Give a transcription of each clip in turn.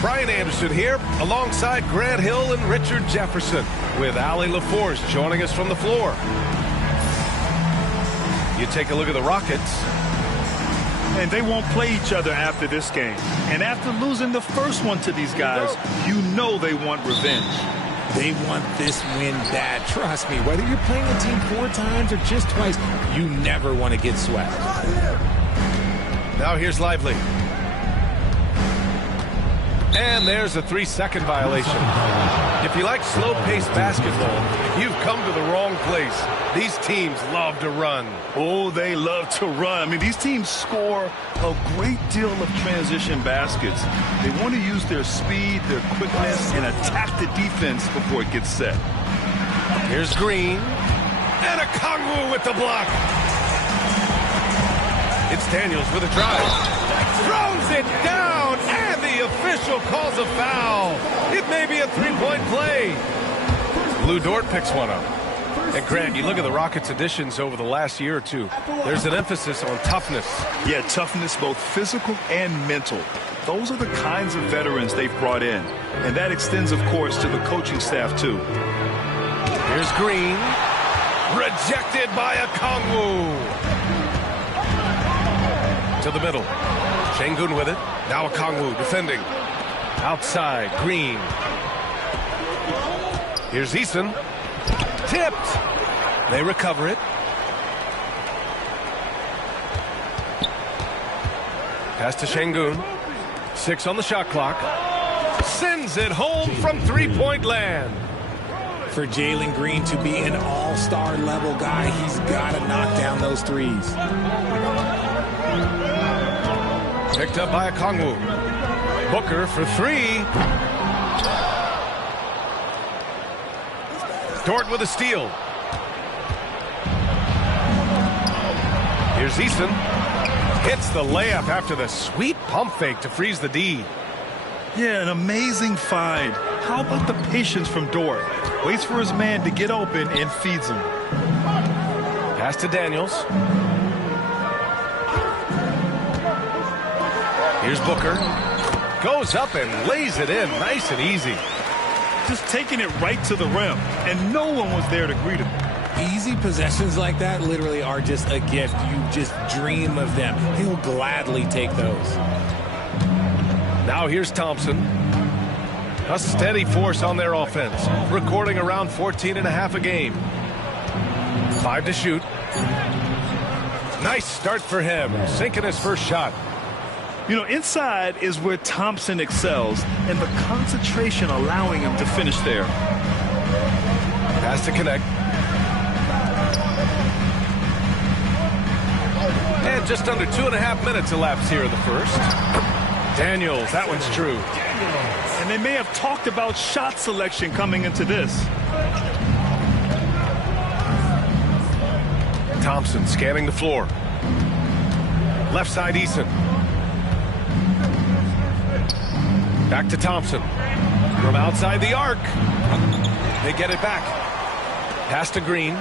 Brian Anderson here, alongside Grant Hill and Richard Jefferson, with Allie LaForce joining us from the floor. You take a look at the Rockets. And they won't play each other after this game. And after losing the first one to these guys, you know they want revenge. They want this win bad. Trust me, whether you're playing a team 4 times or just twice, you never want to get swept. Now here's Lively. And there's a 3-second violation. If you like slow-paced basketball, you've come to the wrong place. These teams love to run. Oh, they love to run. I mean, these teams score a great deal of transition baskets. They want to use their speed, their quickness, and attack the defense before it gets set. Here's Green. And a Kongwu with the block. It's Daniels with a drive. Throws it down, and the official calls a foul. It may be a 3-point play. Lou Dort picks one up. And Grant, you look at the Rockets' additions over the last year or two. There's an emphasis on toughness. Yeah, toughness, both physical and mental. Those are the kinds of veterans they've brought in. And that extends, of course, to the coaching staff, too. Here's Green. Rejected by a Kongwu. To the middle. Şengün with it. Now a Kongwu defending. Outside, Green. Here's Eason. Tipped. They recover it. Pass to Şengün. 6 on the shot clock. Sends it home from 3-point land. For Jalen Green to be an all-star level guy, he's got to knock down those threes. Picked up by a Kongwu. Booker for 3. Dort with a steal. Here's Eason. Hits the layup after the sweet pump fake to freeze the D. Yeah, an amazing find. How about the patience from Dort? Waits for his man to get open and feeds him. Pass to Daniels. Here's Booker. Goes up and lays it in nice and easy. Just taking it right to the rim, and no one was there to greet him. Easy possessions like that literally are just a gift. You just dream of them. He'll gladly take those. Now here's Thompson. A steady force on their offense, recording around 14.5 a game. 5 to shoot. Nice start for him, sinking his first shot. You know, inside is where Thompson excels, and the concentration allowing him to finish there. Has to connect. And just under 2.5 minutes elapsed here in the first. Daniels, that one's true. And they may have talked about shot selection coming into this. Thompson scanning the floor. Left side, Eason. Back to Thompson. From outside the arc. They get it back. Pass to Green.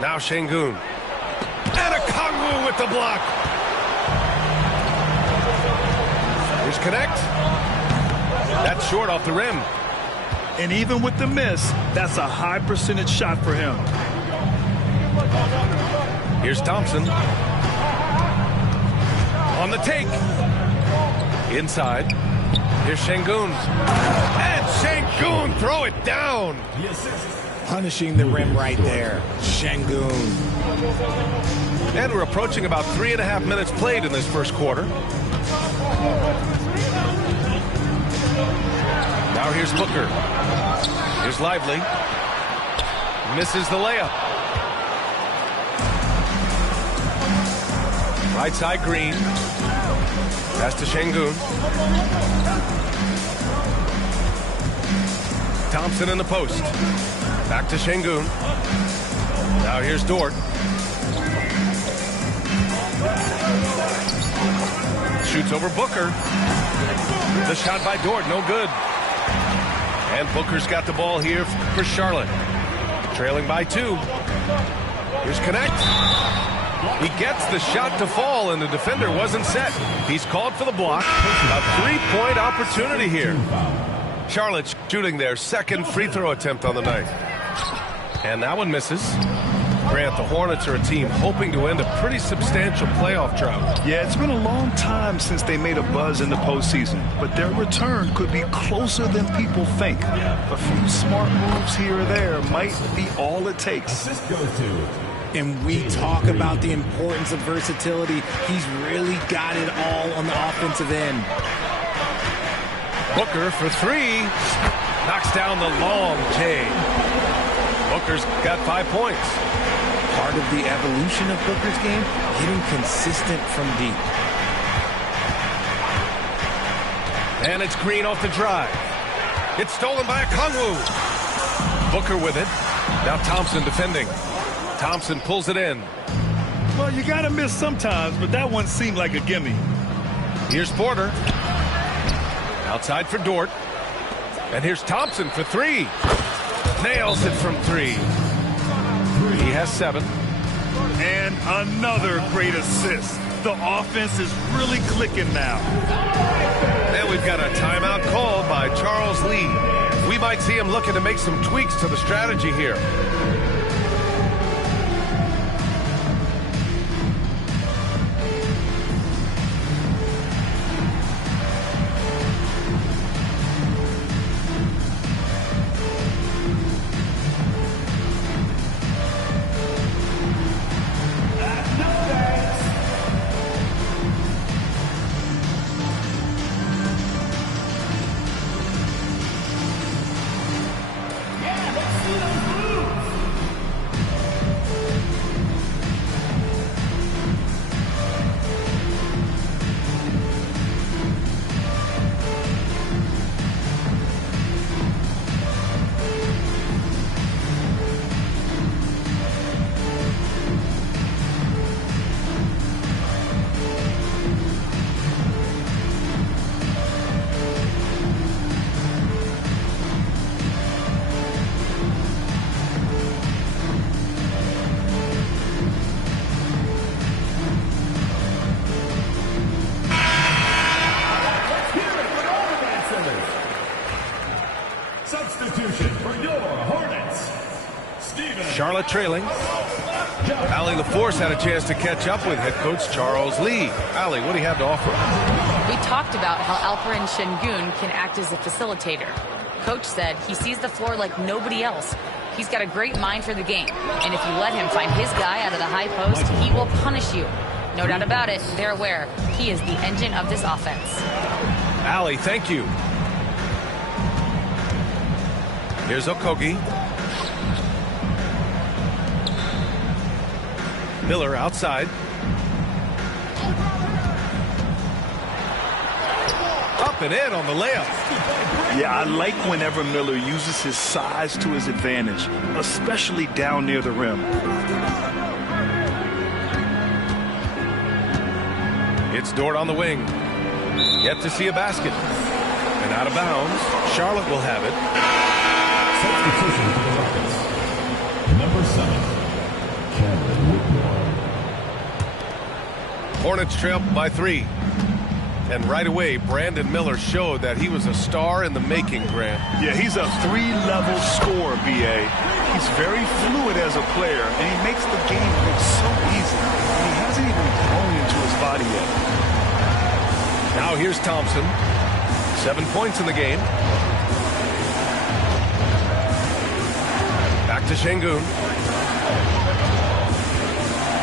Now Şengün. And a Kongwu with the block. Here's connect. That's short off the rim. And even with the miss, that's a high percentage shot for him. Here's Thompson. On the take. Inside. Here's Şengün. And Şengün throw it down. Punishing the rim right there. Şengün. And we're approaching about 3.5 minutes played in this first quarter. Now here's Booker. Here's Lively. Misses the layup. Right side, Green. Pass to Şengün. Thompson in the post. Back to Şengün. Now here's Dort. Shoots over Booker. The shot by Dort, no good. And Booker's got the ball here for Charlotte. Trailing by 2. Here's connect. He gets the shot to fall, and the defender wasn't set. He's called for the block. A three-point opportunity here. Charlotte shooting their second free throw attempt on the night. And that one misses. Grant, the Hornets are a team hoping to end a pretty substantial playoff drought. Yeah, it's been a long time since they made a buzz in the postseason, but their return could be closer than people think. A few smart moves here or there might be all it takes. And we talk about the importance of versatility. He's really got it all on the offensive end. Booker for three. Knocks down the long J. Booker's got 5 points. Part of the evolution of Booker's game, getting consistent from deep. And it's Green off the drive. It's stolen by Okongwu. Booker with it. Now Thompson defending. Thompson pulls it in. Well, you got to miss sometimes, but that one seemed like a gimme. Here's Porter. Outside for Dort. And here's Thompson for three. Nails it from three. He has 7. And another great assist. The offense is really clicking now. And we've got a timeout called by Charles Lee. We might see him looking to make some tweaks to the strategy here. Charlotte trailing. Allie LaForce had a chance to catch up with head coach Charles Lee. Allie, what do you have to offer? We talked about how Alperen Şengün can act as a facilitator. Coach said he sees the floor like nobody else. He's got a great mind for the game. And if you let him find his guy out of the high post, he will punish you. No doubt about it, they're aware. He is the engine of this offense. Allie, thank you. Here's Okogie. Miller outside. Up and in on the layup. Yeah, I like whenever Miller uses his size to his advantage, especially down near the rim. It's Dort on the wing. Yet to see a basket. And out of bounds. Charlotte will have it. Substitution for the Rockets. Number 7. Hornets trail by 3. And right away, Brandon Miller showed that he was a star in the making, Grant. Yeah, he's a 3-level scorer, B.A. He's very fluid as a player, and he makes the game look so easy. And he hasn't even grown into his body yet. Now here's Thompson. 7 points in the game. Back to Şengün.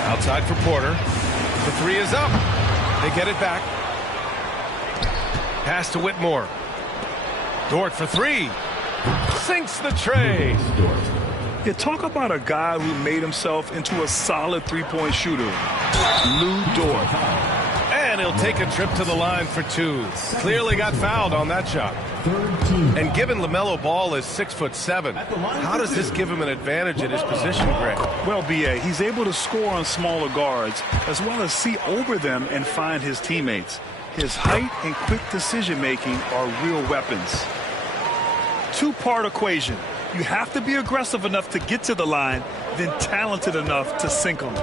Outside for Porter. The 3 is up. They get it back. Pass to Whitmore. Dort for 3. Sinks the tray. Yeah, talk about a guy who made himself into a solid three-point shooter. Lou Dort. And he'll take a trip to the line for 2. Clearly got fouled on that shot. And given LaMelo Ball is 6'7", how does this give him an advantage at his position, Grant? Well, B.A., he's able to score on smaller guards as well as see over them and find his teammates. His height and quick decision-making are real weapons. Two-part equation. You have to be aggressive enough to get to the line, then talented enough to sink them.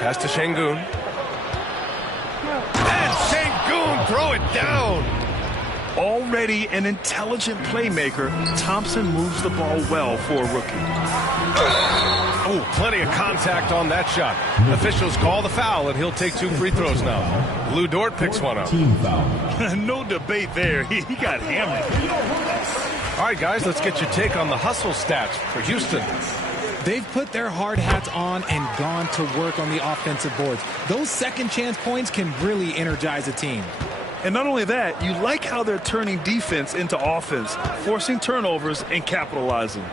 Pass to Şengün. And Şengün throw it down. Already an intelligent playmaker, Thompson moves the ball well for a rookie. Oh, plenty of contact on that shot. Officials call the foul, and he'll take 2 free throws now. Lou Dort picks one up. Team foul. No debate there. He got hammered. All right, guys, let's get your take on the hustle stats for Houston. They've put their hard hats on and gone to work on the offensive boards. Those second chance points can really energize a team. And not only that, you like how they're turning defense into offense, forcing turnovers and capitalizing.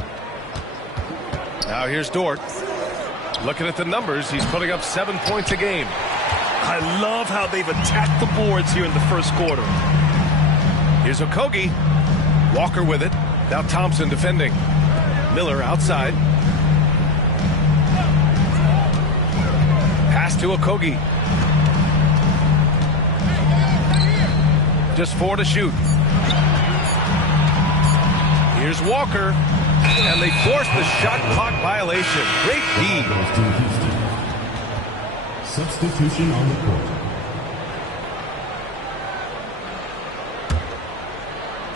Now here's Dort. Looking at the numbers, he's putting up 7 points a game. I love how they've attacked the boards here in the first quarter. Here's Okogie. Walker with it. Now Thompson defending. Miller outside. Pass to Okogie. Just 4 to shoot. Here's Walker. And they force the shot clock violation. Great D. Goes to Houston. Substitution on the court.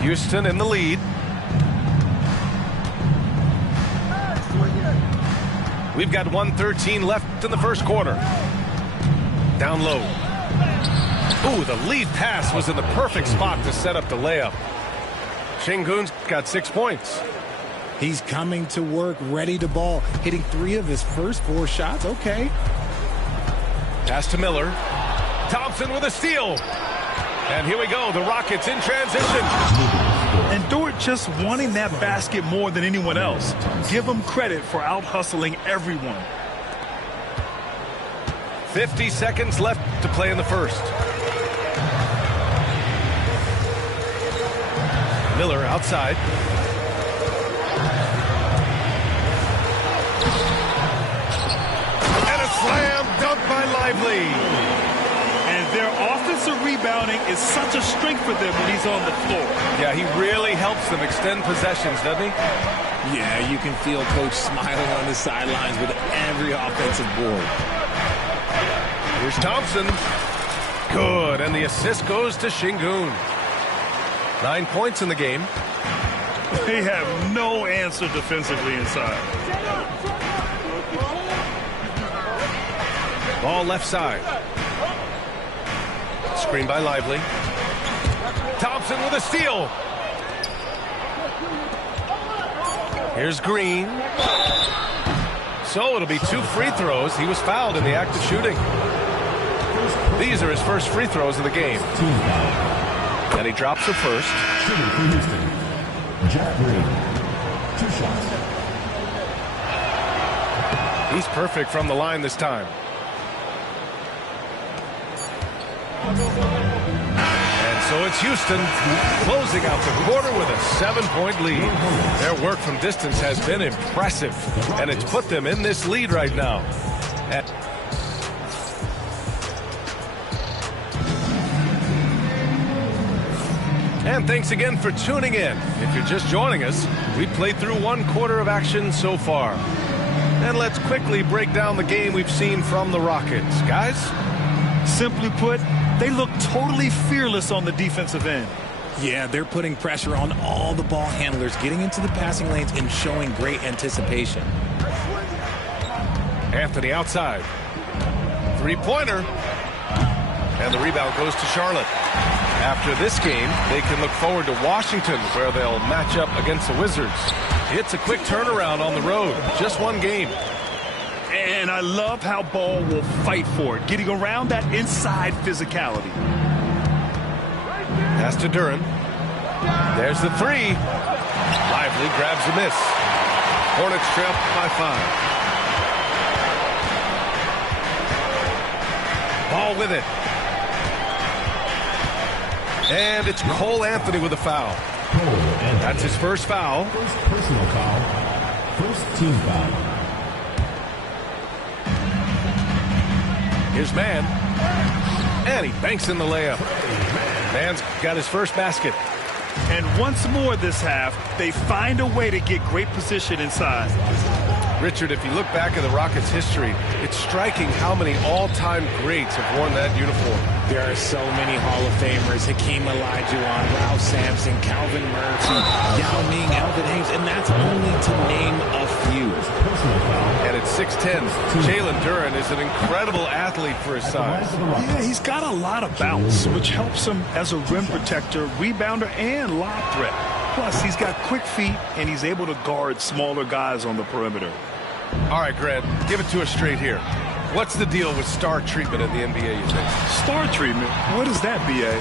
Houston in the lead. We've got 1:13 left in the first quarter. Down low. Ooh, the lead pass was in the perfect spot to set up the layup. Şengün's got 6 points. He's coming to work, ready to ball, hitting 3 of his first 4 shots. Okay. Pass to Miller. Thompson with a steal. And here we go, the Rockets in transition. And Dort just wanting that basket more than anyone else. Give him credit for out-hustling everyone. 50 seconds left to play in the first. Miller outside. And a slam dunk by Lively. And their offensive rebounding is such a strength for them when he's on the floor. Yeah, he really helps them extend possessions, doesn't he? Yeah, you can feel Coach smiling on the sidelines with every offensive board. Here's Thompson. Good, and the assist goes to Şengün. 9 points in the game. They have no answer defensively inside. Ball left side. Screen by Lively. Thompson with a steal. Here's Green. So it'll be 2 free throws. He was fouled in the act of shooting. These are his first free throws of the game. Team foul. And he drops the first. Shooting for Houston. Jack Green. 2 shots. He's perfect from the line this time. And so it's Houston closing out the quarter with a 7-point lead. Their work from distance has been impressive, and it's put them in this lead right now. And thanks again for tuning in. If you're just joining us, we played through 1 quarter of action so far. And let's quickly break down the game we've seen from the Rockets. Guys? Simply put, they look totally fearless on the defensive end. Yeah, they're putting pressure on all the ball handlers, getting into the passing lanes and showing great anticipation. Anthony outside. 3-pointer. And the rebound goes to Charlotte. After this game, they can look forward to Washington, where they'll match up against the Wizards. It's a quick turnaround on the road. Just 1 game. And I love how Ball will fight for it, getting around that inside physicality. Pass to Duren. There's the 3. Lively grabs the miss. Hornets trail by 5. Ball with it. And it's Cole Anthony with a foul. That's his first foul. First personal foul. First team foul. Here's Mann. And he banks in the layup. Mann's got his first basket. And once more this half, they find a way to get great position inside. Richard, if you look back at the Rockets' history, it's striking how many all-time greats have worn that uniform. There are so many Hall of Famers: Hakeem Olajuwon, Ralph Sampson, Calvin Murphy, Yao Ming, Alvin Hayes, and that's only to name a few. And at 6'10", Jalen Duren is an incredible athlete for his size. Yeah, he's got a lot of bounce, which helps him as a rim protector, rebounder, and lob threat. Plus, he's got quick feet, and he's able to guard smaller guys on the perimeter. All right, Grant, give it to us straight here. What's the deal with star treatment in the NBA, you think? Star treatment? What is that, B.A.?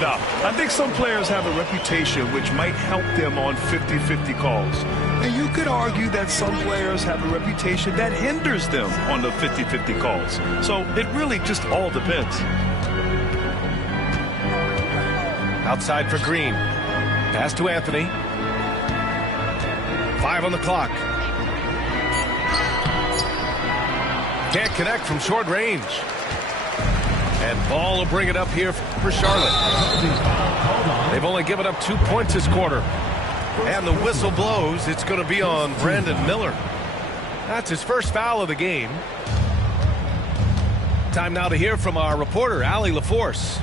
No, I think some players have a reputation which might help them on 50-50 calls. And you could argue that some players have a reputation that hinders them on the 50-50 calls. So it really just all depends. Outside for Green. Pass to Anthony. 5 on the clock. Can't connect from short range. And Ball will bring it up here for Charlotte. They've only given up 2 points this quarter. And the whistle blows. It's going to be on Brandon Miller. That's his first foul of the game. Time now to hear from our reporter, Allie LaForce.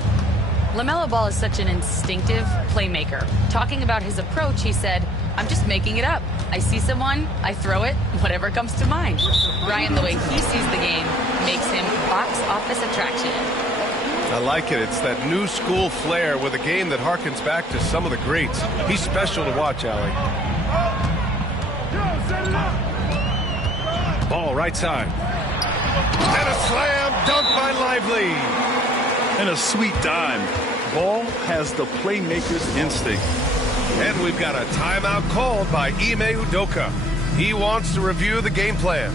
LaMelo Ball is such an instinctive playmaker. Talking about his approach, he said, "I'm just making it up. I see someone, I throw it, whatever comes to mind." Ryan, the way he sees the game makes him box office attraction. I like it. It's that new school flair with a game that harkens back to some of the greats. He's special to watch, Allie. Ball right side. And a slam dunk by Lively. And a sweet dime. Ball has the playmaker's instinct. And we've got a timeout called by Ime Udoka. He wants to review the game plan.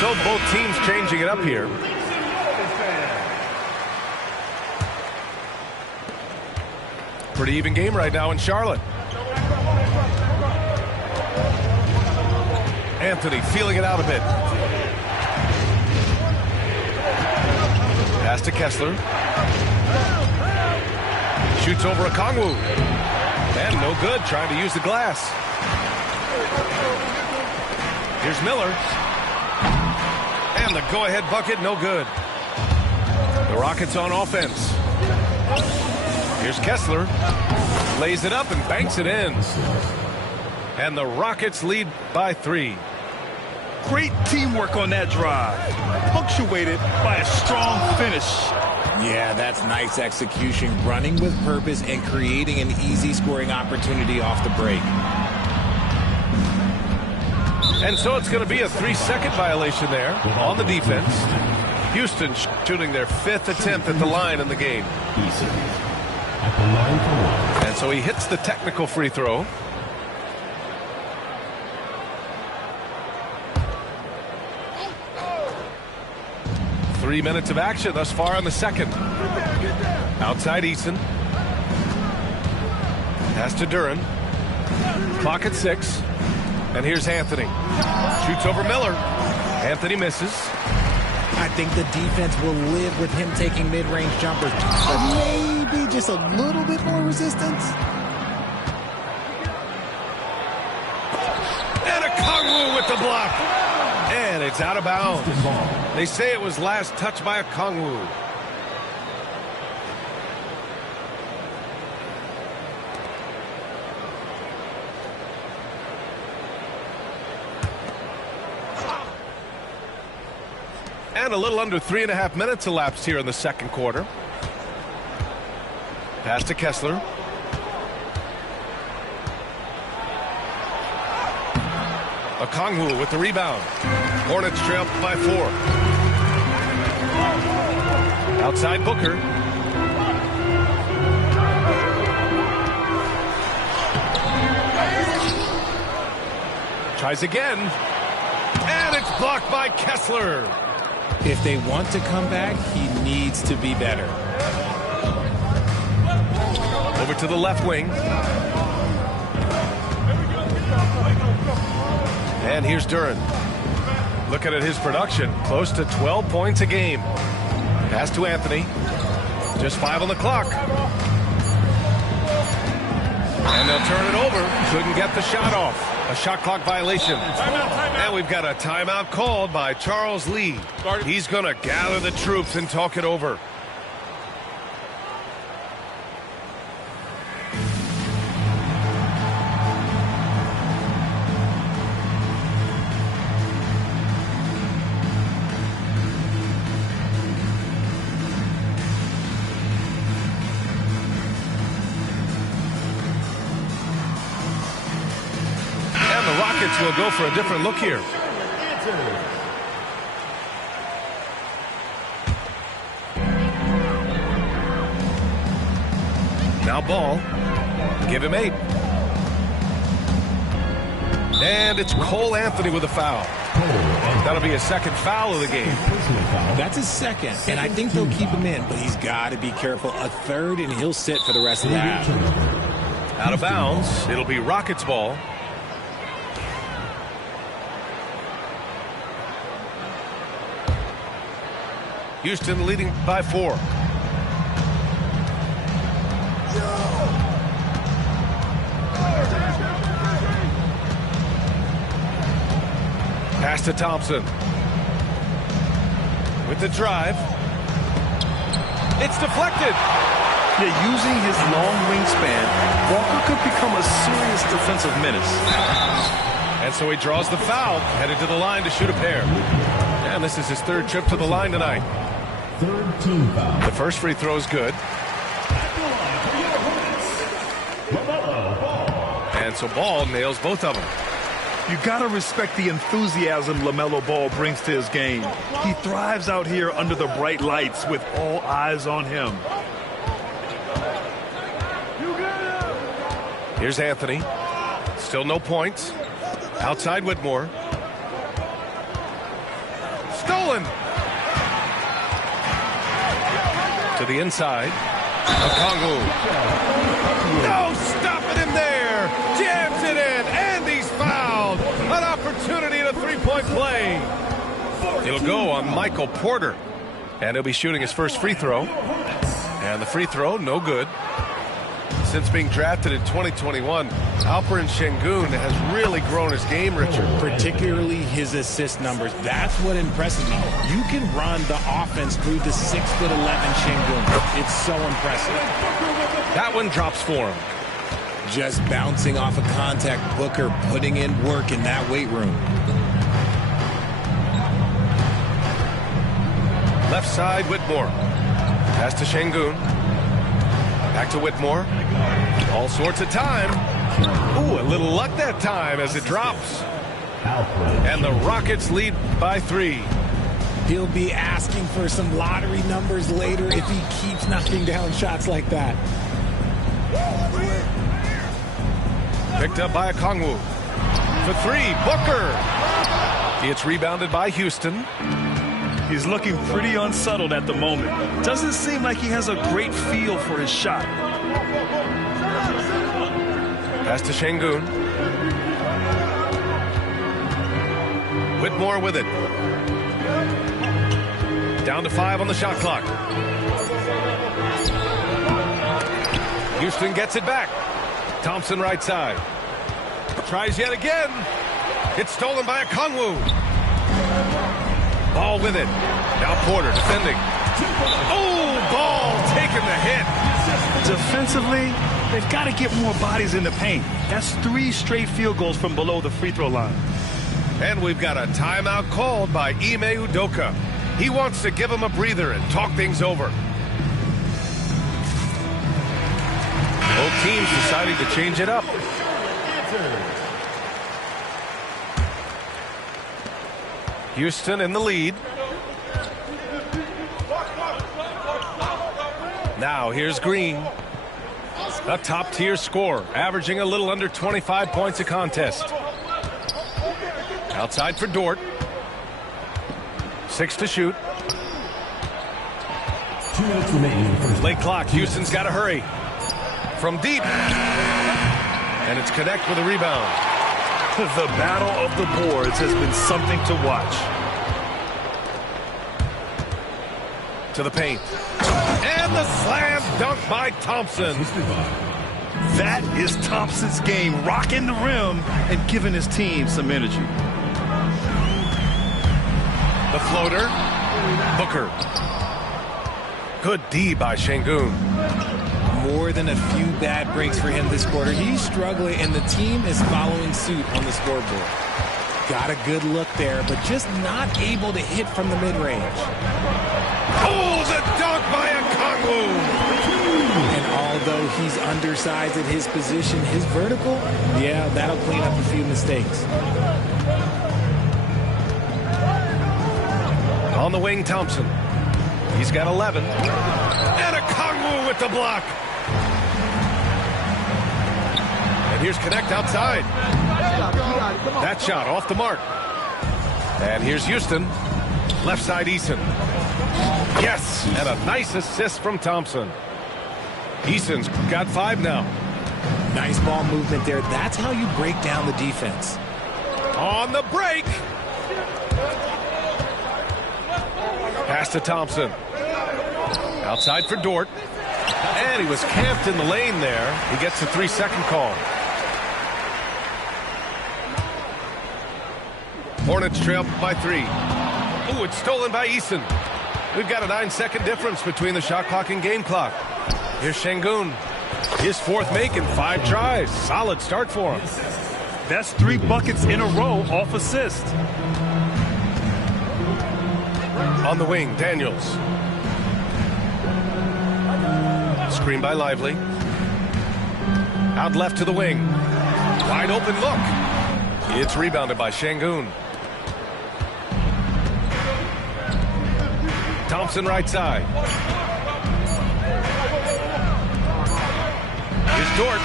So both teams changing it up here. Pretty even game right now in Charlotte. Anthony feeling it out a bit. Pass to Kessler. Shoots over a Kongwu. And no good, trying to use the glass. Here's Miller. And the go-ahead bucket, no good. The Rockets on offense. Here's Kessler. Lays it up and banks it in. And the Rockets lead by 3. Great teamwork on that drive, punctuated by a strong finish. Yeah, that's nice execution, running with purpose and creating an easy scoring opportunity off the break. And so it's going to be a 3-second violation there on the defense. Houston shooting their 5th attempt at the line in the game. And so he hits the technical free throw. Three minutes of action thus far in the second. Outside Eason. Pass to Duren. Clock at 6. And here's Anthony. Shoots over Miller. Anthony misses. I think the defense will live with him taking mid-range jumpers, but maybe just a little bit more resistance. And a Kongwu with the block. And it's out of bounds. They say it was last touched by a Kongwu. And a little under 3.5 minutes elapsed here in the second quarter. Pass to Kessler. Okongwu with the rebound. Hornets trail by 4. Outside Booker. Tries again. And it's blocked by Kessler. If they want to come back, he needs to be better. Over to the left wing. And here's Duran. Looking at his production, close to 12 points a game. Pass to Anthony. Just 5 on the clock. And they'll turn it over. Couldn't get the shot off. A shot clock violation. And we've got a timeout called by Charles Lee. He's going to gather the troops and talk it over. Will go for a different look here. Now Ball. Give him 8. And it's Cole Anthony with a foul. That'll be his second foul of the game. That's his second, and I think they'll keep him in, but he's got to be careful. A third, and he'll sit for the rest of the half. Out of bounds. It'll be Rockets ball. Houston leading by 4. Pass to Thompson. With the drive. It's deflected. Yeah, using his long wingspan, Walker could become a serious defensive menace. And so he draws the foul, headed to the line to shoot a pair. And this is his 3rd trip to the line tonight. 3rd team foul. The first free throw is good. And so Ball nails both of them. You got to respect the enthusiasm LaMelo Ball brings to his game. He thrives out here under the bright lights with all eyes on him. Here's Anthony. Still no points. Outside Whitmore. Stolen. To the inside. Okongwu. No, stopping him there. Jams it in, and he's fouled. An opportunity at a 3-point play. It'll go on Michael Porter. And he'll be shooting his first free throw. And the free throw, no good. Since being drafted in 2021, Alperen Şengün has really grown his game, Richard. Particularly his assist numbers. That's what impresses me. You can run the offense through the 6'11" Şengün. It's so impressive. That one drops for him. Just bouncing off of contact. Booker putting in work in that weight room. Left side, Whitmore. Pass to Şengün. Back to Whitmore. All sorts of time. Ooh, a little luck that time as it drops. And the Rockets lead by 3. He'll be asking for some lottery numbers later if he keeps knocking down shots like that. Picked up by Okongwu. For 3, Booker. It's rebounded by Houston. He's looking pretty unsettled at the moment. Doesn't seem like he has a great feel for his shot. Pass to Şengün. Whitmore with it. Down to 5 on the shot clock. Houston gets it back. Thompson right side. Tries yet again. It's stolen by Okongwu. Ball with it. Now Porter defending. Oh, Ball taking the hit. Defensively, they've got to get more bodies in the paint. That's 3 straight field goals from below the free throw line. And we've got a timeout called by Ime Udoka. He wants to give him a breather and talk things over. Both teams deciding to change it up. Houston in the lead. Now here's Green. A top-tier scorer, averaging a little under 25 points a contest. Outside for Dort. 6 to shoot. 2 minutes remaining. Late clock. Houston's got to hurry. From deep. And it's Connect with a rebound. The battle of the boards has been something to watch. To the paint. And the slam dunk by Thompson. That is Thompson's game, rocking the rim and giving his team some energy. The floater. Booker. Good D by Şengün. More than a few bad breaks for him this quarter. He's struggling, and the team is following suit on the scoreboard. Got a good look there, but just not able to hit from the mid-range. Oh, the dunk by Okongwu. And although he's undersized at his position, his vertical, yeah, that'll clean up a few mistakes. On the wing, Thompson. He's got 11. And Okongwu with the block. And here's Connect outside. That shot off the mark. And here's Houston. Left side, Eason. Yes, and a nice assist from Thompson. Eason's got 5 now. Nice ball movement there. That's how you break down the defense. On the break. Pass to Thompson. Outside for Dort. And he was camped in the lane there. He gets the 3-second call. Hornets trail by 3. Ooh, it's stolen by Eason. We've got a 9-second difference between the shot clock and game clock. Here's Şengün. His 4th make in 5 tries. Solid start for him. That's 3 buckets in a row off assist. On the wing, Daniels. Screen by Lively. Out left to the wing. Wide open look. It's rebounded by Şengün. Thompson right side. Here's Dort.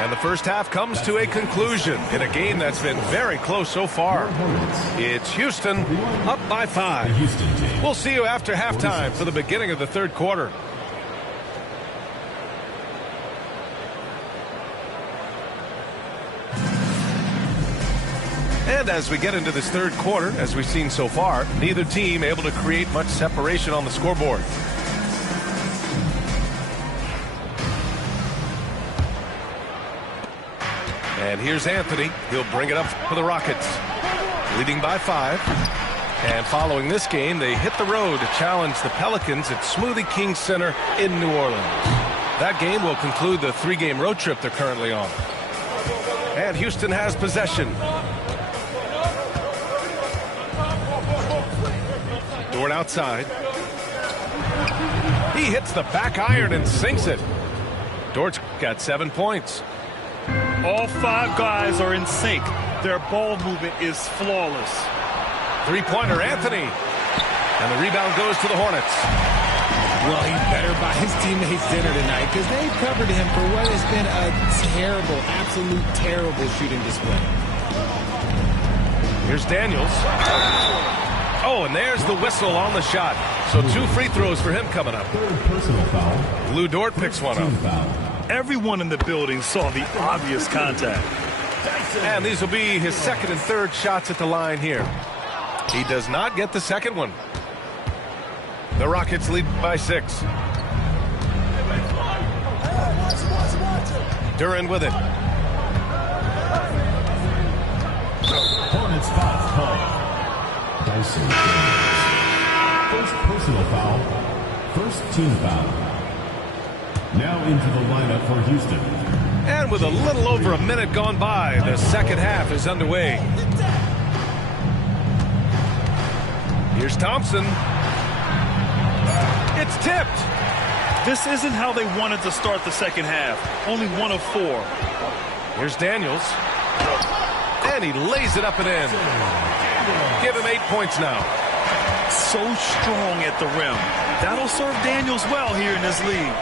And the first half comes to a conclusion in a game that's been very close so far. It's Houston up by 5. We'll see you after halftime for the beginning of the 3rd quarter. And as we get into this 3rd quarter, as we've seen so far, neither team able to create much separation on the scoreboard. And here's Anthony. He'll bring it up for the Rockets. Leading by 5. And following this game, they hit the road to challenge the Pelicans at Smoothie King Center in New Orleans. That game will conclude the 3-game road trip they're currently on. And Houston has possession. Dort outside. He hits the back iron and sinks it. Dort's got 7 points. All 5 guys are in sync. Their ball movement is flawless. 3-pointer, Anthony. And the rebound goes to the Hornets. Well, he better buy his teammates dinner tonight because they've covered him for what has been a terrible, absolute terrible shooting display. Here's Daniels. Oh, and there's the whistle on the shot. So 2 free throws for him coming up. Personal foul. Lou Dort picks one up. Everyone in the building saw the obvious contact. And these will be his 2nd and 3rd shots at the line here. He does not get the 2nd one. The Rockets lead by 6. Duran with it. Hornets foul call. Dyson. First personal foul. First team foul. Now into the lineup for Houston. And with a little over a minute gone by, the 2nd half is underway. Here's Thompson. It's tipped. This isn't how they wanted to start the 2nd half. Only 1 of 4. Here's Daniels. And he lays it up and in. Give him 8 points now. So strong at the rim. That'll serve Daniels well here in this league.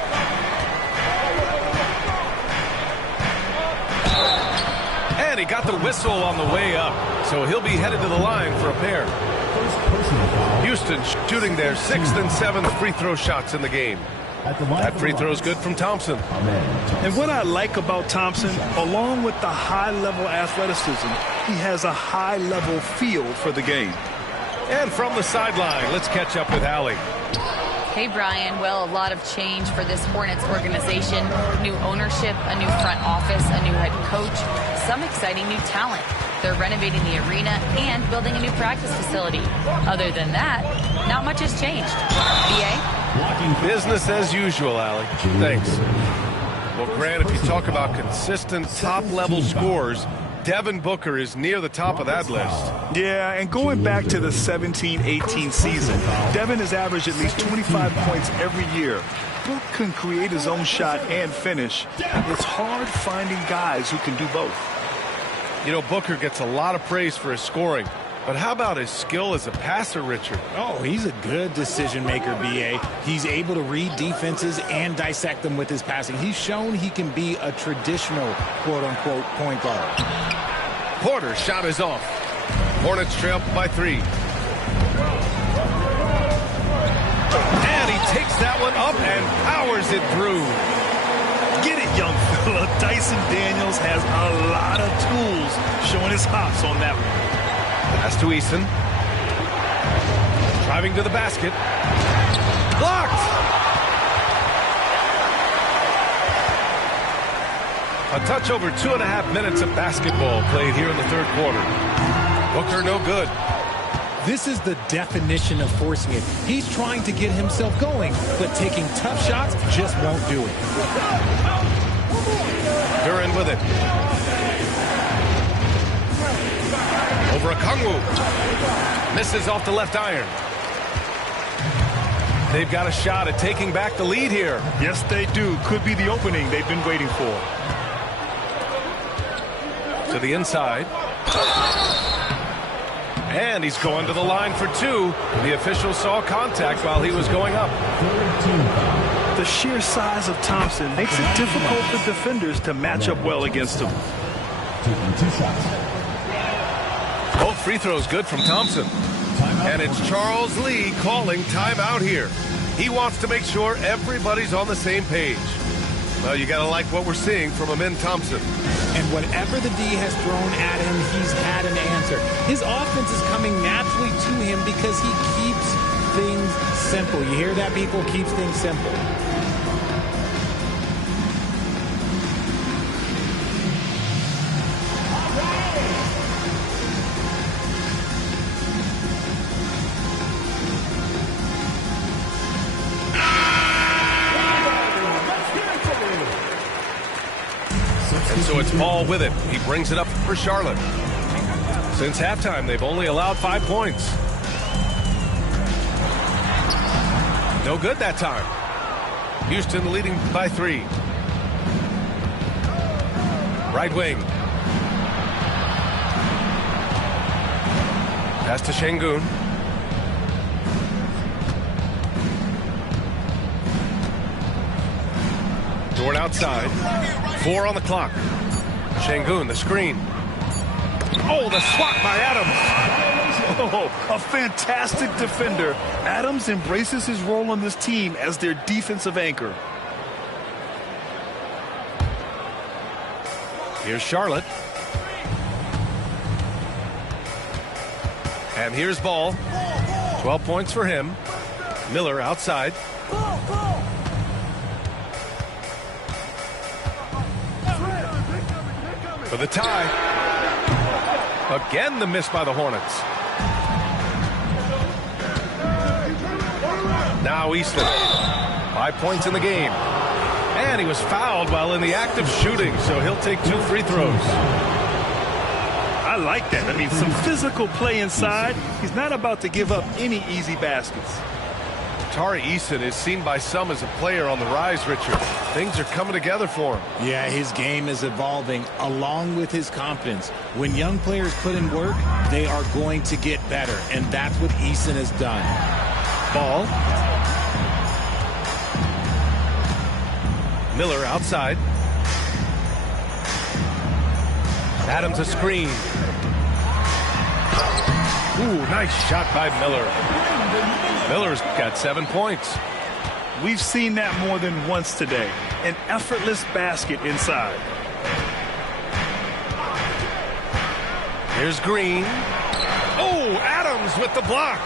And he got the whistle on the way up. So he'll be headed to the line for a pair. Houston shooting their 6th and 7th free throw shots in the game. At the line That free throw is good from Thompson. And what I like about Thompson, along with the high-level athleticism, he has a high-level feel for the game. And from the sideline, let's catch up with Allie. Hey, Brian. Well, a lot of change for this Hornets organization. New ownership, a new front office, a new head coach, some exciting new talent. They're renovating the arena and building a new practice facility. Other than that, not much has changed. BA? Business as usual, Allie. Thanks. Well, Grant, if you talk about consistent top-level scores, Devin Booker is near the top of that list. Yeah, and going back to the 17-18 season, Devin has averaged at least 25 points every year. Book can create his own shot and finish. It's hard finding guys who can do both. You know, Booker gets a lot of praise for his scoring, but how about his skill as a passer, Richard? Oh, he's a good decision maker, BA. He's able to read defenses and dissect them with his passing. He's shown he can be a traditional quote-unquote point guard. Porter's shot is off. Hornets trail by 3. And he takes that one up and powers it through. Get it, young fella. Dyson Daniels has a lot of tools, showing his hops on that one. Pass to Eason. Driving to the basket. Blocked! A touch over 2.5 minutes of basketball played here in the third quarter. Booker no good. This is the definition of forcing it. He's trying to get himself going, but taking tough shots just won't do it. Duran with it. Over Okongwu. Misses off the left iron. They've got a shot at taking back the lead here. Yes, they do. Could be the opening they've been waiting for. To the inside. And he's going to the line for 2. The official saw contact while he was going up. The sheer size of Thompson makes it difficult for defenders to match up well against him. Both free throws good from Thompson. And it's Charles Lee calling timeout here. He wants to make sure everybody's on the same page. Well, you got to like what we're seeing from Amin Thompson. And whatever the D has thrown at him, he's had an answer. His offense is coming naturally to him because he keeps things simple. You hear that, people? Keeps things simple. So it's Ball with it. He brings it up for Charlotte. Since halftime, they've only allowed 5 points. No good that time. Houston leading by 3. Right wing. Pass to Şengün. Dort outside. 4 on the clock. Şengün, the screen. Oh, the swat by Adams. Oh, a fantastic defender. Adams embraces his role on this team as their defensive anchor. Here's Charlotte. And here's Ball. 12 points for him. Miller outside. For the tie. Again, the miss by the Hornets. Now Easton. 5 points in the game. And he was fouled while in the act of shooting, so he'll take 2 free throws. I like that. I mean, some physical play inside. He's not about to give up any easy baskets. Tari Eason is seen by some as a player on the rise, Richard. Things are coming together for him. Yeah, his game is evolving along with his confidence. When young players put in work, they are going to get better, and that's what Eason has done. Ball. Miller outside. Adams a screen. Ooh, nice shot by Miller. Miller's got 7 points. We've seen that more than once today. An effortless basket inside. Here's Green. Oh, Adams with the block.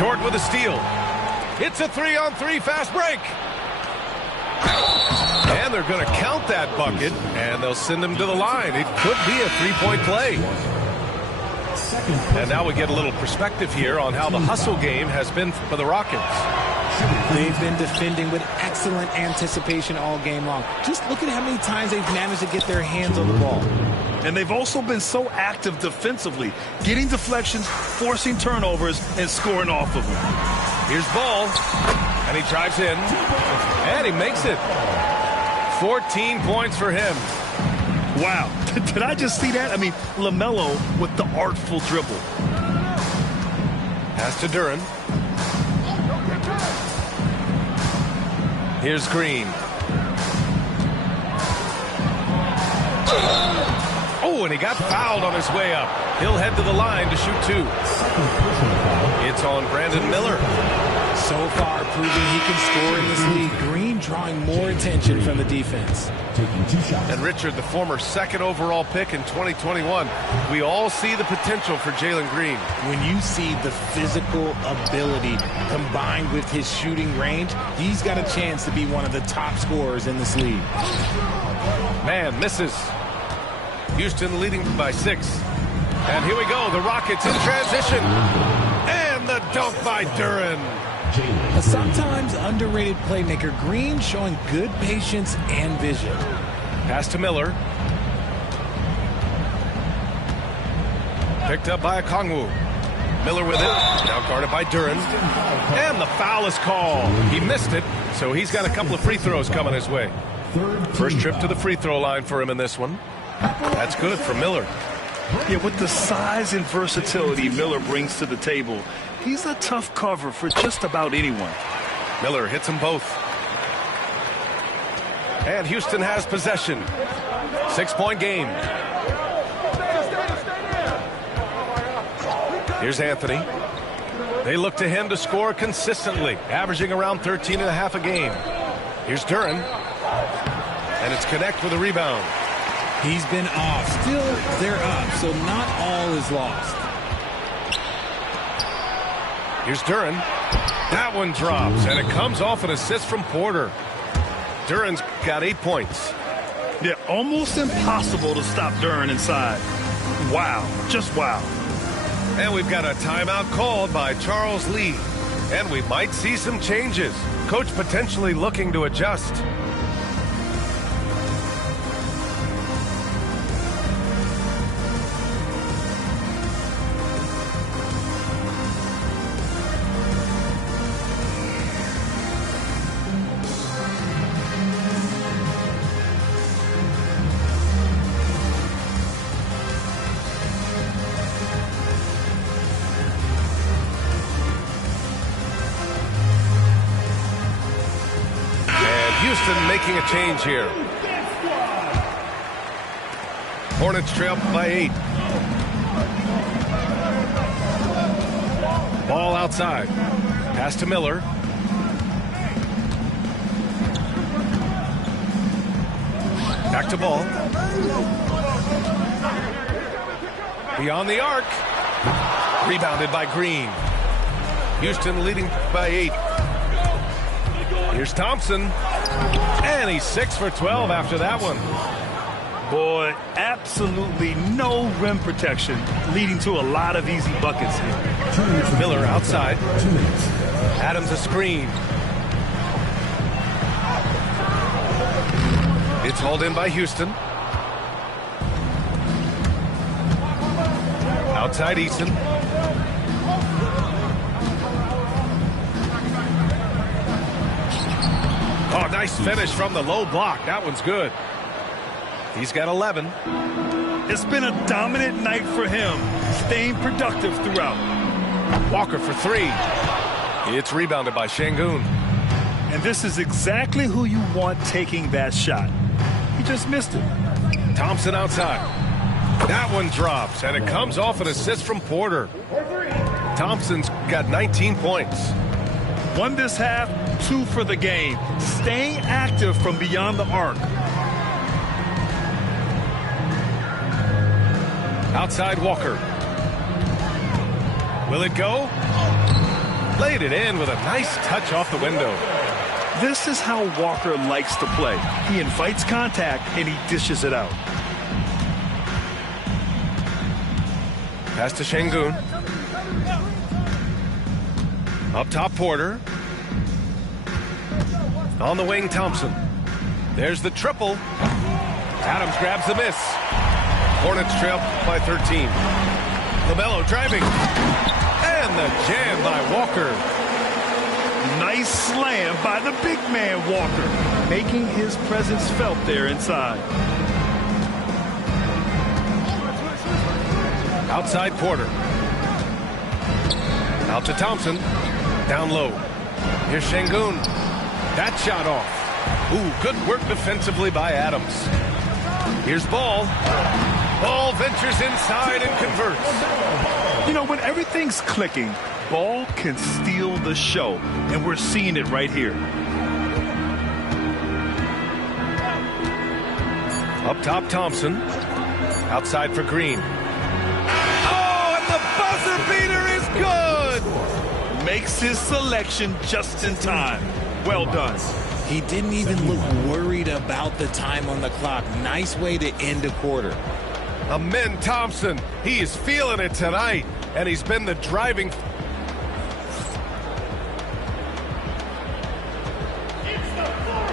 Dort with a steal. It's a 3-on-3 fast break. And they're going to count that bucket, and they'll send him to the line. It could be a three-point play. And now we get a little perspective here on how the hustle game has been for the Rockets. They've been defending with excellent anticipation all game long. Just look at how many times they've managed to get their hands on the ball. And they've also been so active defensively, getting deflections, forcing turnovers, and scoring off of them. Here's Ball, and he drives in, and he makes it. 14 points for him. Wow, did I just see that? I mean, LaMelo with the artful dribble. Pass to Duren. Here's Green. Oh, and he got fouled on his way up. He'll head to the line to shoot two. It's on Brandon Miller. So far, proving he can score in this league. Green drawing more attention from the defense. Taking 2 shots. And Richard, the former second overall pick in 2021, we all see the potential for Jalen Green. When you see the physical ability combined with his shooting range, he's got a chance to be one of the top scorers in this league. Man, misses. Houston leading by 6. And here we go, the Rockets in transition. And the dunk by Duren. A sometimes underrated playmaker, Green showing good patience and vision. Pass to Miller. Picked up by Okongwu. Miller with it. Now guarded by Duren. And the foul is called. He missed it, so he's got a couple of free throws coming his way. First trip to the free throw line for him in this one. That's good for Miller. Yeah, with the size and versatility Miller brings to the table, he's a tough cover for just about anyone. Miller hits them both. And Houston has possession. 6-point game. Here's Anthony. They look to him to score consistently, averaging around 13.5 a game. Here's Duren. And it's Connect with a rebound. He's been off. Still, they're up, so not all is lost. Here's Duren. That one drops, and it comes off an assist from Porter. Duren's got 8 points. Yeah, almost impossible to stop Duren inside. Wow, just wow. And we've got a timeout called by Charles Lee. And we might see some changes. Coach potentially looking to adjust. Houston making a change here. Hornets trail by 8. Ball outside. Pass to Miller. Back to Ball. Beyond the arc. Rebounded by Green. Houston leading by 8. Here's Thompson. And he's 6 for 12 after that one. Boy, absolutely no rim protection, leading to a lot of easy buckets here. Miller outside. Adams a screen. It's hauled in by Houston. Outside Easton. Oh, nice finish from the low block. That one's good. He's got 11. It's been a dominant night for him, staying productive throughout. Walker for 3. It's rebounded by Şengün. And this is exactly who you want taking that shot. He just missed it. Thompson outside. That one drops, and it comes off an assist from Porter. Thompson's got 19 points. Won this half, 2 for the game. Staying active from beyond the arc. Outside Walker. Will it go? Laid it in with a nice touch off the window. This is how Walker likes to play. He invites contact and he dishes it out. Pass to Şengün. Up top, Porter. On the wing, Thompson. There's the triple. Adams grabs the miss. Hornets trail by 13. LaMelo driving. And the jam by Walker. Nice slam by the big man, Walker, making his presence felt there inside. Outside Porter. Out to Thompson. Down low. Here's Şengün. That shot off. Ooh, good work defensively by Adams. Here's Ball. Ball ventures inside and converts. You know, when everything's clicking, Ball can steal the show, and we're seeing it right here. Up top, Thompson. Outside for Green. Oh, and the buzzer beater is good! Makes his selection just in time. Well done. He didn't even look worried about the time on the clock. Nice way to end a quarter. Amen Thompson. He is feeling it tonight, and he's been the driving.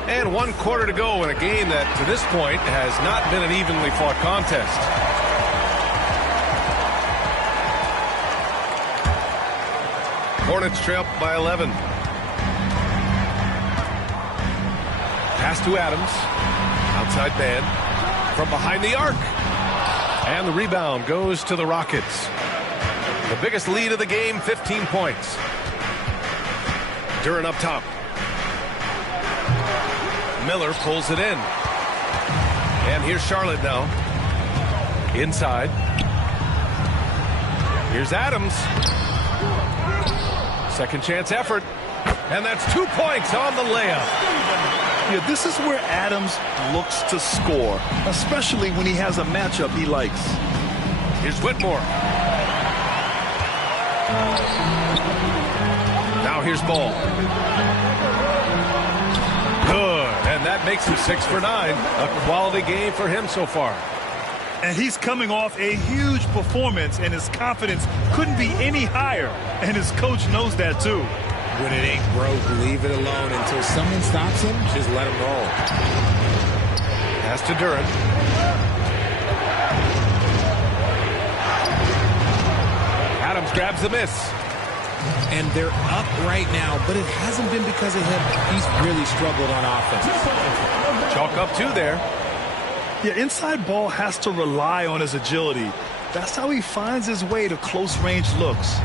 And 1 quarter to go in a game that, to this point, has not been an evenly fought contest. Hornets trail by 11. Pass to Adams. Outside man. From behind the arc. And the rebound goes to the Rockets. The biggest lead of the game, 15 points. Duren up top. Miller pulls it in. And here's Charlotte now. Inside. Here's Adams. Second chance effort. And that's 2 points on the layup. Yeah, this is where Adams looks to score, especially when he has a matchup he likes. Here's Whitmore. Now here's Ball. Good, and that makes him 6 for 9. A quality game for him so far. And he's coming off a huge performance, and his confidence couldn't be any higher. And his coach knows that, too. When it ain't broke, leave it alone. Until someone stops him, just let him roll. Pass to Duren. Adams grabs the miss. And they're up right now, but it hasn't been because of him. He's really struggled on offense. Chalk up 2 there. Yeah, inside Ball has to rely on his agility. That's how he finds his way to close-range looks.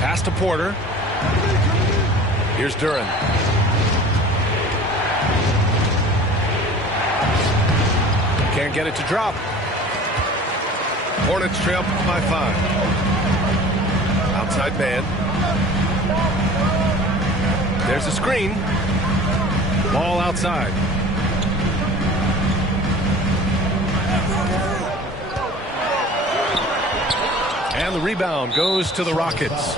Pass to Porter. Here's Duren. Can't get it to drop. Hornets trail by 5. Outside man. There's a screen. Ball outside. And the rebound goes to the Rockets.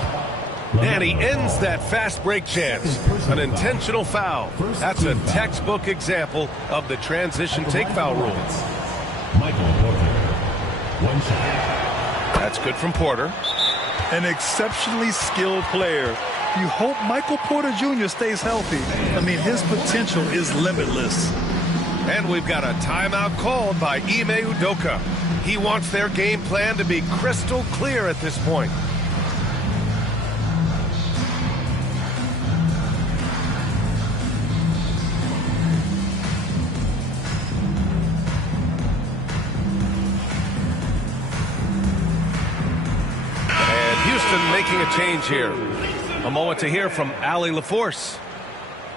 And he ends that fast break chance. An intentional foul. That's a textbook example of the transition take foul rule. Michael Porter. 1 shot. That's good from Porter. An exceptionally skilled player. You hope Michael Porter Jr. stays healthy. I mean, his potential is limitless. And we've got a timeout called by Ime Udoka. He wants their game plan to be crystal clear at this point. And Houston making a change here. A moment to hear from Allie LaForce.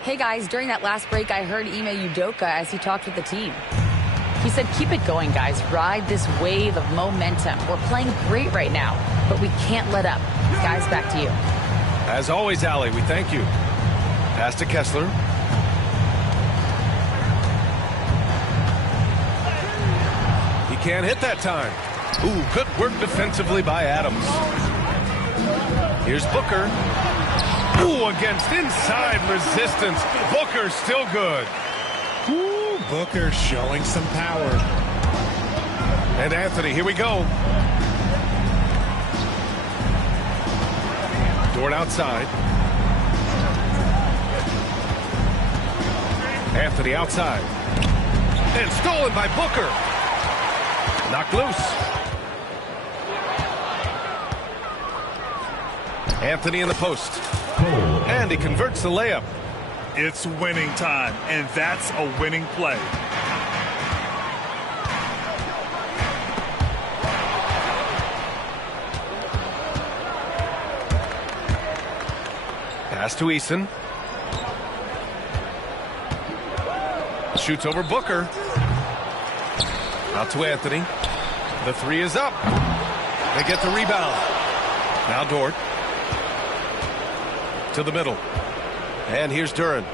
Hey guys, during that last break, I heard Ime Udoka as he talked with the team. He said, keep it going, guys. Ride this wave of momentum. We're playing great right now, but we can't let up. Guys, back to you. As always, Allie, we thank you. Pass to Kessler. He can't hit that time. Ooh, good work defensively by Adams. Here's Booker. Ooh, against inside resistance. Booker still good. Ooh, Booker showing some power. And Anthony, here we go. Dort outside. Anthony outside. And stolen by Booker. Knocked loose. Anthony in the post. And he converts the layup. It's winning time, and that's a winning play. Pass to Eason. Shoots over Booker. Out to Anthony. The three is up. They get the rebound. Now Dort. To the middle. And here's Duren.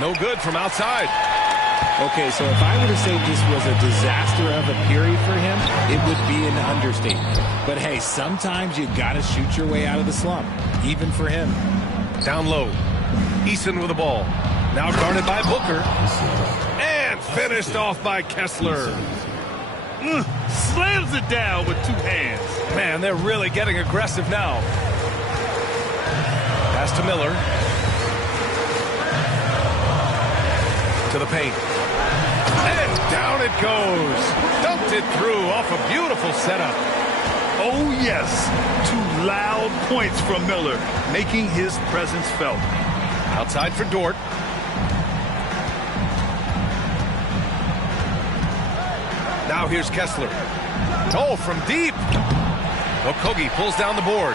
No good from outside. Okay, so if I were to say this was a disaster of a period for him, it would be an understatement. But hey, sometimes you got to shoot your way out of the slump, even for him. Down low. Eason with the ball. Now guarded by Booker. And finished off by Kessler. Slams it down with two hands. Man, they're really getting aggressive now. Pass to Miller. To the paint. And down it goes. Dumped it through off a beautiful setup. Oh, yes. Two loud points from Miller, making his presence felt. Outside for Dort. Now here's Kessler. Oh, from deep. Okogie pulls down the board.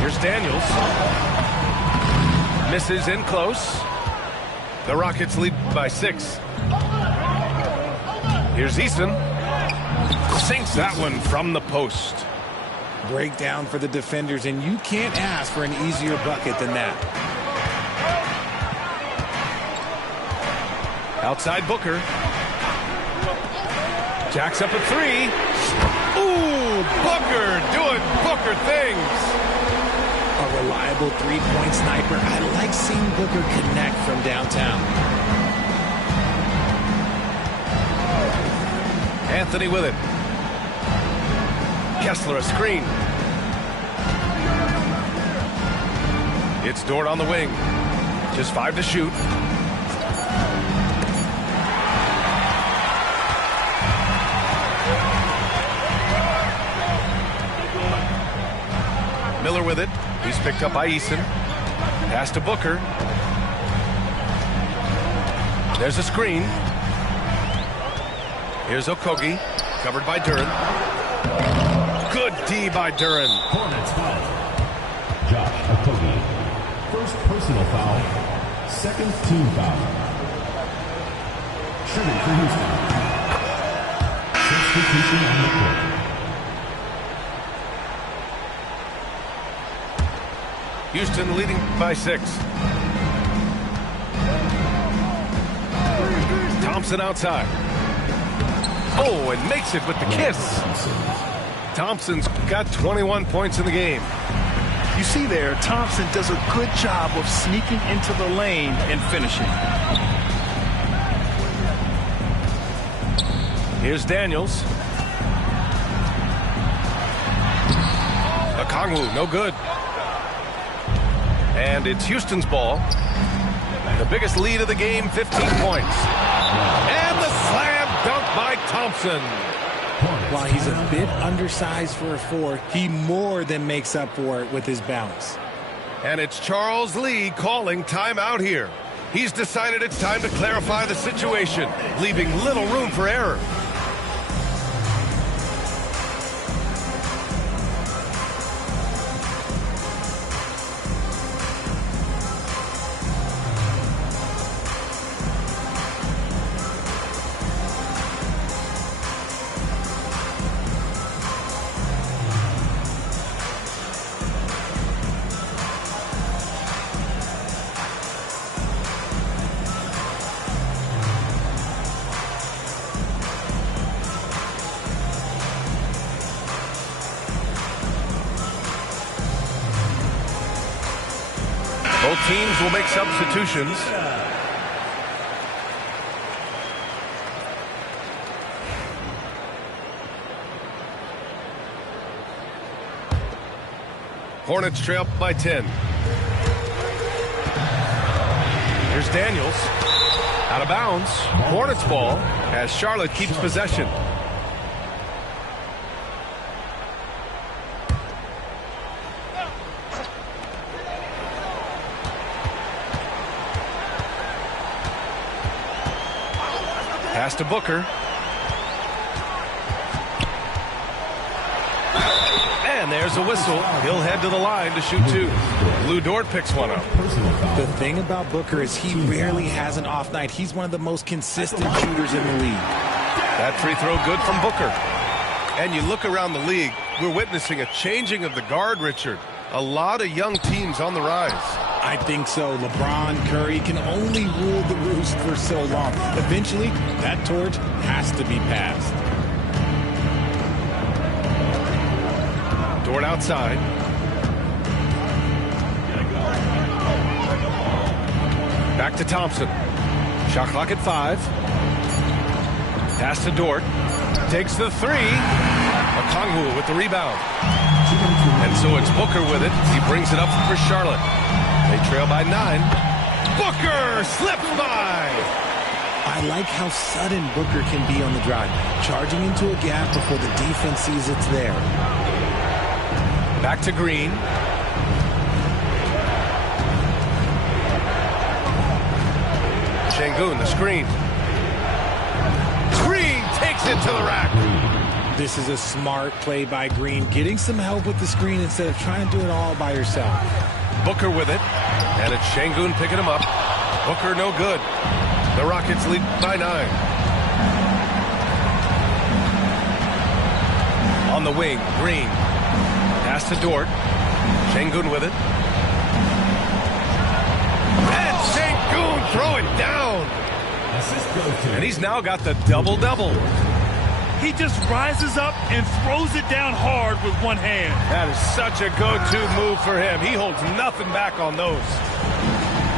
Here's Daniels. Misses in close. The Rockets lead by 6. Here's Eason. Sinks that one from the post. Breakdown for the defenders, and you can't ask for an easier bucket than that. Outside Booker. Jacks up a 3. Ooh, Booker doing Booker things. A reliable three-point sniper. I like seeing Booker connect from downtown. Anthony with it. Kessler a screen. It's Dort on the wing. Just 5 to shoot. Miller with it. He's picked up by Eason. Pass to Booker. There's a screen. Here's Okogie. Covered by Duren. Good D by Duren. Hornets foul. Josh Okogie. First personal foul. Second team foul. Shooting for Houston. Substitution on the court. Houston leading by 6. Thompson outside. Oh, and makes it with the kiss. Thompson's got 21 points in the game. You see there, Thompson does a good job of sneaking into the lane and finishing. Here's Daniels. Okongwu, no good. And it's Houston's ball. The biggest lead of the game, 15 points. And the slam dunk by Thompson. While he's a bit undersized for a 4, he more than makes up for it with his bounce. And it's Charles Lee calling timeout here. He's decided it's time to clarify the situation, leaving little room for error. teams will make substitutions. Hornets trail by 10. Here's Daniels. Out of bounds. Hornets ball as Charlotte keeps possession. Pass to Booker. And there's a whistle. He'll head to the line to shoot two. Lou Dort picks one up. The thing about Booker is he rarely has an off night. He's one of the most consistent shooters in the league. That free throw good from Booker. And you look around the league, we're witnessing a changing of the guard, Richard. A lot of young teams on the rise. I think so. LeBron, Curry can only rule the roost for so long. Eventually, that torch has to be passed. Dort outside. Back to Thompson. Shot clock at 5. Pass to Dort. Takes the three. Okongwu with the rebound. And so it's Booker with it. He brings it up for Charlotte. They trail by 9. Booker slips by. I like how sudden Booker can be on the drive, charging into a gap before the defense sees it's there. Back to Green. Şengün, the screen. Green takes it to the rack. This is a smart play by Green, getting some help with the screen instead of trying to do it all by yourself. Booker with it, and it's Şengün picking him up. Booker no good. The Rockets lead by 9. On the wing, Green. Pass to Dort. Şengün with it. And Şengün throw it down. And he's now got the double-double. He just rises up and throws it down hard with one hand. That is such a go-to move for him. He holds nothing back on those.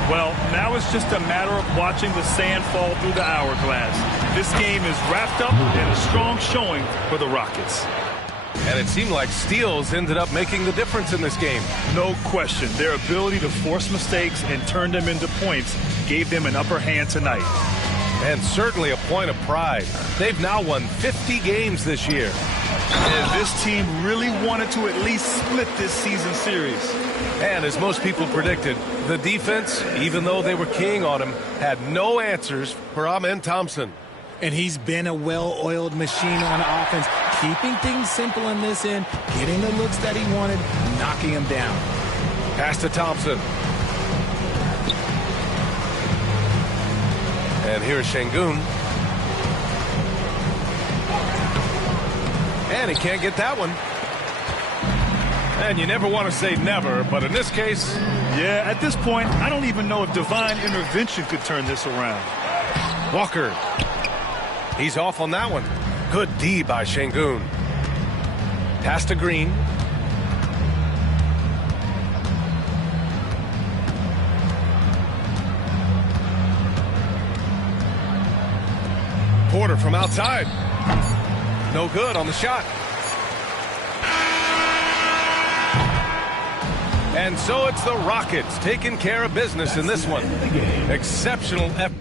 Well, now it's just a matter of watching the sand fall through the hourglass. This game is wrapped up in a strong showing for the Rockets. And it seemed like steals ended up making the difference in this game. No question. Their ability to force mistakes and turn them into points gave them an upper hand tonight. And certainly a point of pride. They've now won 50 games this year. And this team really wanted to at least split this season series. And as most people predicted, the defense, even though they were keying on him, had no answers for Amen Thompson. And he's been a well-oiled machine on offense, keeping things simple in this end, getting the looks that he wanted, knocking him down. Pass to Thompson. And here's Şengün. And he can't get that one. And you never want to say never, but in this case... Yeah, at this point, I don't even know if divine intervention could turn this around. Walker. He's off on that one. Good D by Şengün. Pass to Green. Porter from outside. No good on the shot. And so it's the Rockets taking care of business in this one. Exceptional effort.